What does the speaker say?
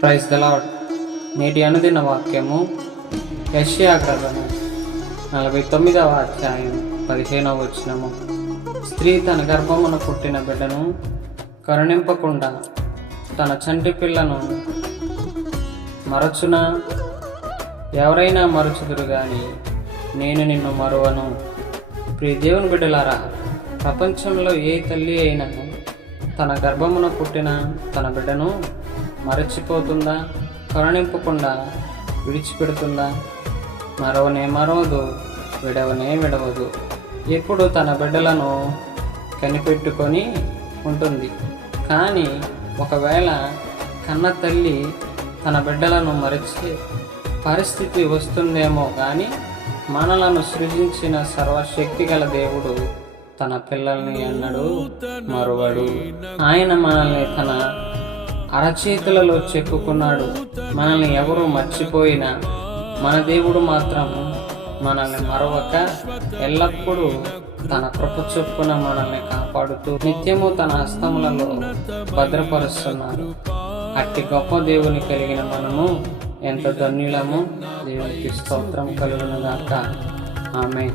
Praise the lord నేటి అనుదిన వాక్యము యష్యా గ్రంథము నలభై తొమ్మిదవ అధ్యాయం పదిహేనవ వచనము. స్త్రీ తన గర్భమున పుట్టిన బిడ్డను కరుణింపకుండా తన చంటి పిల్లను మరచున? ఎవరైనా మరచుదురు కానీ నేను నిన్ను మరువను. ప్రియ దేవుని బిడ్డలారా ప్రపంచంలో ఏ తల్లి అయినా తన గర్భమున పుట్టిన తన బిడ్డను మరచిపోతుందా? కరుణింపకుండా విడిచిపెడుతుందా? మరవనే మరవదు విడవనే విడవదు. ఎప్పుడు తన బిడ్డలను కనిపెట్టుకొని ఉంటుంది. కానీ ఒకవేళ కన్న తల్లి తన బిడ్డలను మరచి పరిస్థితి వస్తుందేమో కానీ మనలను సృజించిన సర్వశక్తి గల దేవుడు తన పిల్లల్ని అన్నడు మరువడు. ఆయన మనల్ని తన అరచేతులలో చెక్కుకున్నాడు. మనల్ని ఎవరు మర్చిపోయినా మన దేవుడు మాత్రం మనల్ని మరవక ఎల్లప్పుడూ తన కృప చొప్పున మనల్ని కాపాడుతూ నిత్యము తన హస్తములలో భద్రపరుస్తున్నాడు. అట్టి గొప్ప దేవుని కలిగిన మనము ఎంత ధన్యులము. దేవునికి స్తోత్రం కలుగునుగాక. ఆమె